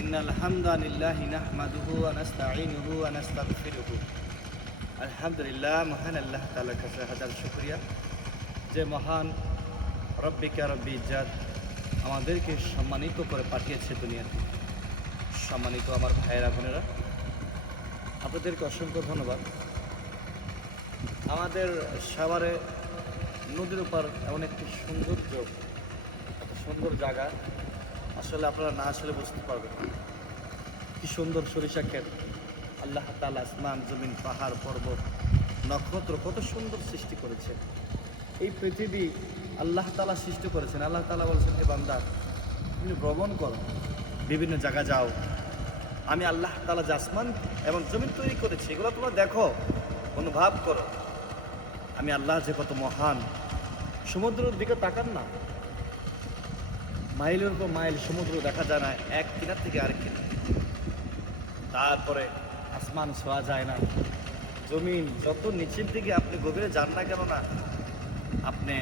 ইন্নাল হামদালিল্লাহি নাহমাদুহু ওয়া নাস্তাঈনুহু ওয়া নাস্তাগফিরুহু। আলহামদুলিল্লাহ, মহান আল্লাহ তাআলার কাছে হাজার শুকরিয়া যে মহান রব্বিকা রব্বি ইজ্জাত আমাদেরকে সম্মানিত করে পাঠিয়েছে দুনিয়াতে। সম্মানিত আমার ভাইয়েরা বোনেরা, আপনাদেরকে অসংখ্য ধন্যবাদ। আমাদের সাভারে নদীর উপর এমন একটি সৌন্দর্য, এত সুন্দর জায়গা, আসলে আপনারা না আসলে বুঝতে পারবেন কি সুন্দর সরিষা ক্ষেত। আল্লাহ তাআলা আসমান জমিন পাহাড় পর্বত নক্ষত্র কত সুন্দর সৃষ্টি করেছে। এই পৃথিবী আল্লাহ তাআলা সৃষ্টি করেছেন। আল্লাহ তাআলা বলেছেন, হে বান্দা, তুমি ভ্রমণ করো, বিভিন্ন জায়গা যাও। আমি আল্লাহ তাআলা যে আসমান এবং জমিন তৈরি করেছি, এগুলো তোমরা দেখো, অনুভব করো আমি আল্লাহ যে কত মহান। সমুদ্রের দিকে তাকান না, মাইলের উপর মাইল সমুদ্র দেখা যায় না, এক কিনার থেকে আরেক কিনার। তারপরে আসমান ছোঁয়া যায় না, জমিন যত নিচের দিকে আপনি গভীরে যান না কেন না, আপনি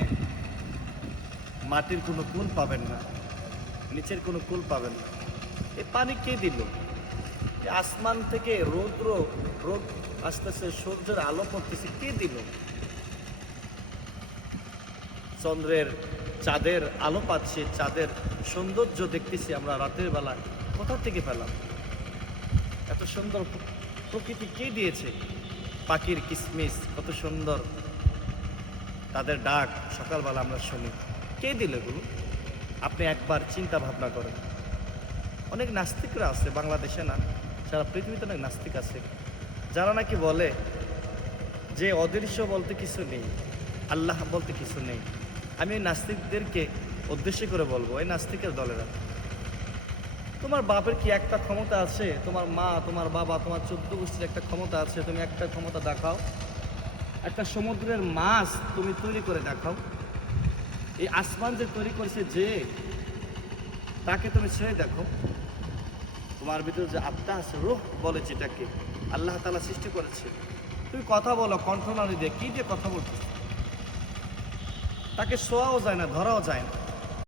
মাটির কোনো কুল পাবেন না, নিচের কোনো কুল পাবেন না। এই পানি কে দিল? আসমান থেকে রোদ আসতেছে, সূর্যের আলো পড়তেছে, কে দিল? চন্দ্রের চাঁদের আলো পাচ্ছি, চাঁদের সৌন্দর্য দেখতেছি আমরা রাতের বেলা, কোথা থেকে পেলাম? এত সুন্দর প্রকৃতি কে দিয়েছে? পাখির কিসমিস কত সুন্দর, তাদের ডাক সকালবেলা আমরা শুনি, কে দিল এগুলো? আপনি একবার চিন্তা ভাবনা করেন। অনেক নাস্তিকরা আছে বাংলাদেশে না, সারা পৃথিবীতে অনেক নাস্তিক আছে যারা নাকি বলে যে অদৃশ্য বলতে কিছু নেই, আল্লাহ বলতে কিছু নেই। আমি এই নাস্তিকদেরকে উদ্দেশ্য করে বলবো, এই নাস্তিকের দলেরা, তোমার বাপের কি একটা ক্ষমতা আছে? তোমার মা, তোমার বাবা, তোমার 14 গোষ্ঠীর একটা ক্ষমতা আছে, তুমি একটা ক্ষমতা দেখাও। একটা সমুদ্রের মাছ তুমি তৈরি করে দেখাও। এই আসমান যে তৈরি করেছে যে, তাকে তুমি ছেড়ে দেখো। তোমার ভিতরে যে আত্মা আছে, রূহ বলে যেটাকে আল্লাহ তাআলা সৃষ্টি করেছে, তুমি কথা বলো কণ্ঠনালী দিয়ে, কি দিয়ে কথা বলছো? তাকে ছোঁয়াও যায় না, ধরাও যায় না।